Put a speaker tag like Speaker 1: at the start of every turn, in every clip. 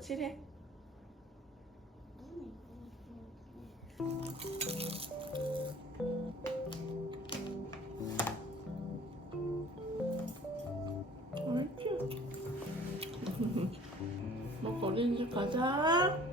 Speaker 1: 시작. 꼬치래. 옳지. 먹고 어린이집 가자.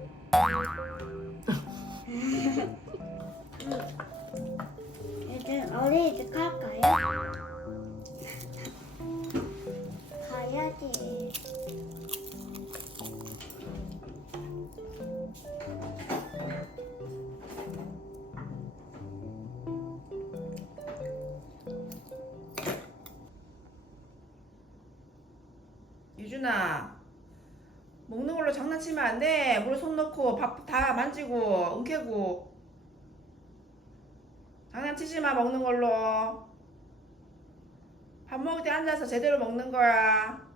Speaker 1: 유준아. 먹는 걸로 장난치면 안 돼. 물에 손 넣고 밥 다 만지고 움켜고. 장난치지 마 먹는 걸로. 밥 먹을 때 앉아서 제대로 먹는 거야.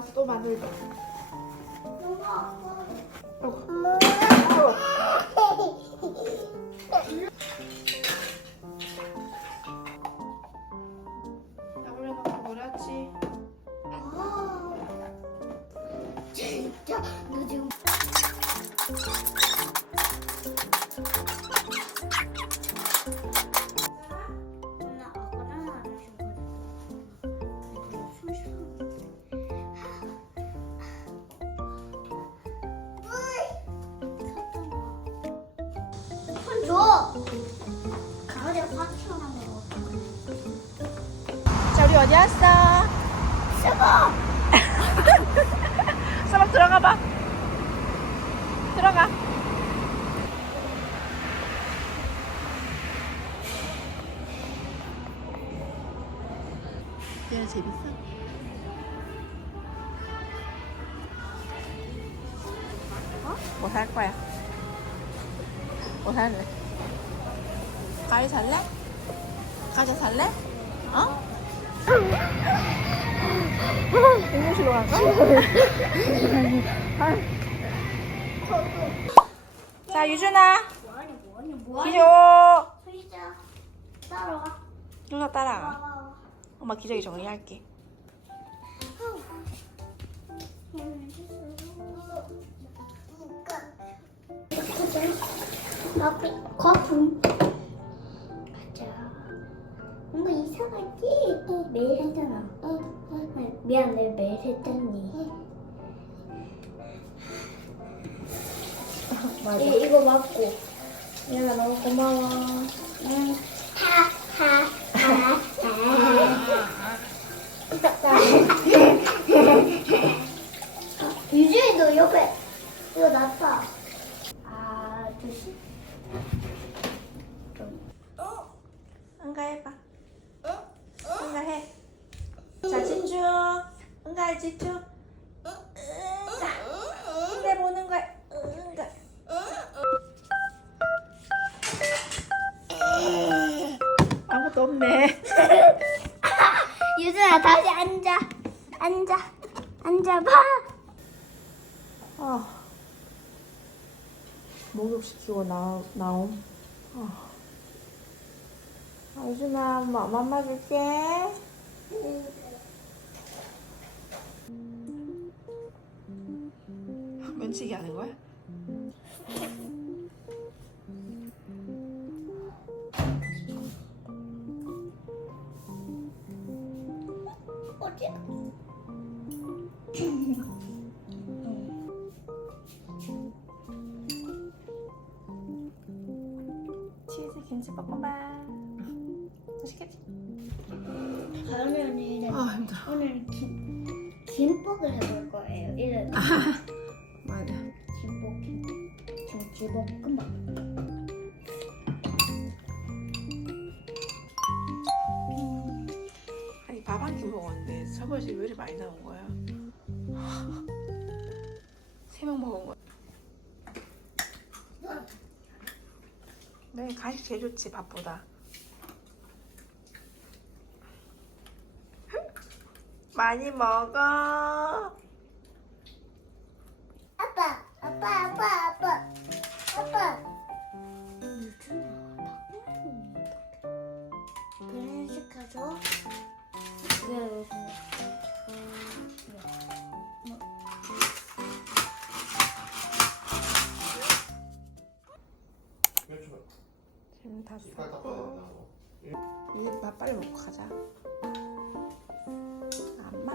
Speaker 1: 와서 또 만들자. 어디 왔어?
Speaker 2: 쓰고!
Speaker 1: 수박 들어가 봐. 들어가. 얘는 재밌어? 어? 뭐 살 거야? 뭐 살래? 과일 살래? 과자 살래? 응용실로 갈까? 자, 유준아,
Speaker 2: 뭐하니 뭐하니 뭐하니
Speaker 1: 기저.
Speaker 2: 따라와
Speaker 1: 누나.
Speaker 2: 따라와
Speaker 1: 엄마 기저귀 정리할게.
Speaker 2: 커피 거품 가자 뭔가 이상하지? 매일 하잖아 미안 내 매일 했잖니
Speaker 1: 맞아.
Speaker 2: 이, 이거 맞고 미안아 너무 고마워 응. 하하하하 유주이 너 옆에 이거 놨다 아 조심
Speaker 1: 응가 해봐. 응가 해. 자, 집중. 응가 집중. 응가. 응가 보는 거야. 응가. 아무것도 없네.
Speaker 2: 유주 야 다시 앉아 앉아 앉아봐
Speaker 1: 아. 목욕시키고 나, 나옴. 아. 아, 유준아, 뭐, 맘마 줄게. 면치기 하는 거야? 맛있는지 먹어봐. 맛있겠지?
Speaker 2: 다음에 언니
Speaker 1: 아 힘들어.
Speaker 2: 오늘 김 김밥을 해볼 거예요. 이래 아,
Speaker 1: 맞아.
Speaker 2: 김밥 김 김밥볶음밥.
Speaker 1: 아니 먹었는데 설거지 왜 이렇게 많이 나온 거야? 세 명 먹은 거야. 네, 간식 제일 좋지, 밥보다. 많이 먹어.
Speaker 3: 빨리 닦아야 다
Speaker 1: 이밥 빨리 먹고 가자. 엄마.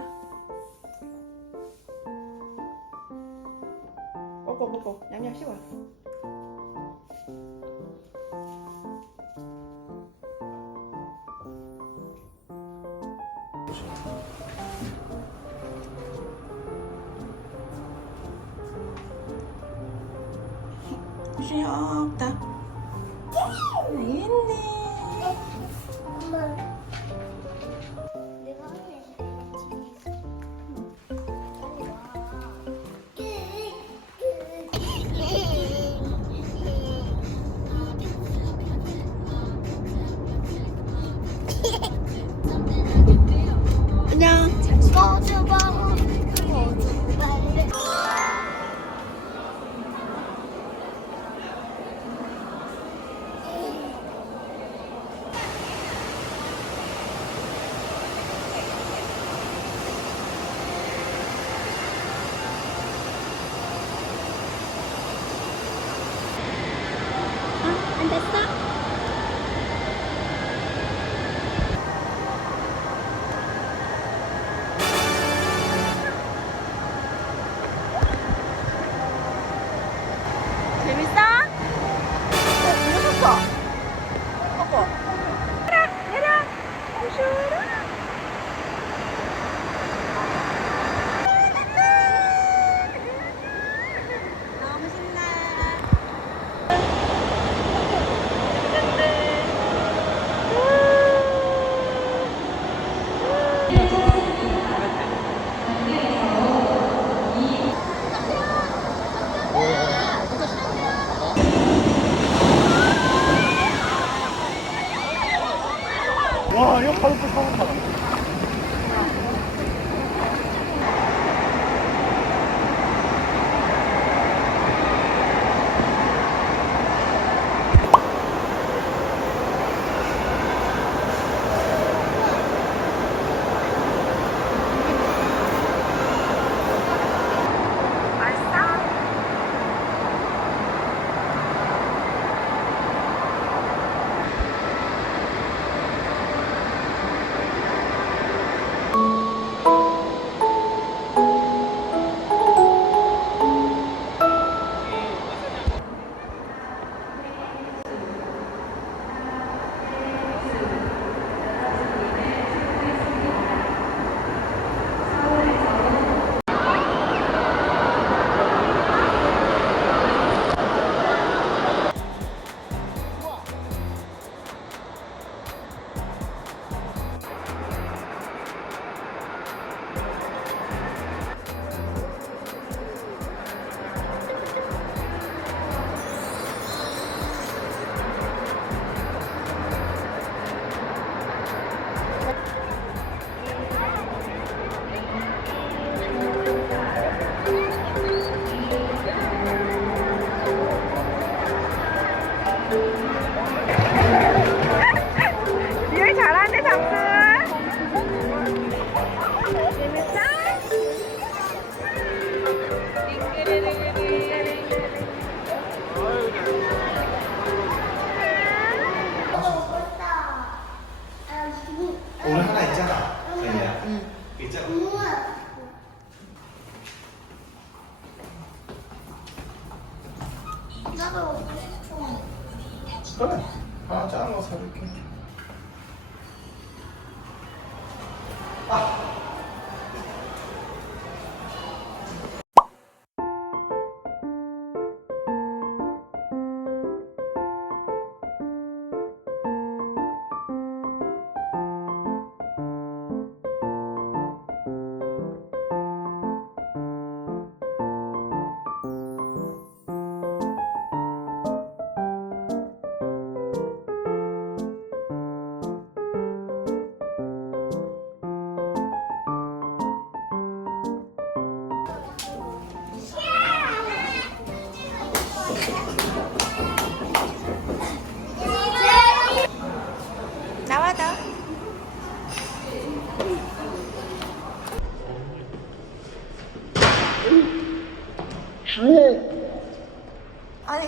Speaker 1: 먹고 먹고 양양 씹어요. 귀엽다. 있네.
Speaker 2: 엄마.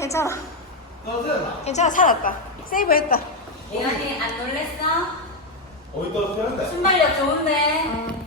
Speaker 1: 괜찮아
Speaker 3: 떨어졌나?
Speaker 1: 괜찮아 살았다 세이브했다
Speaker 4: 이현이 안 놀랬어?
Speaker 3: 어디 떨어졌는데?
Speaker 4: 순발력 좋은데.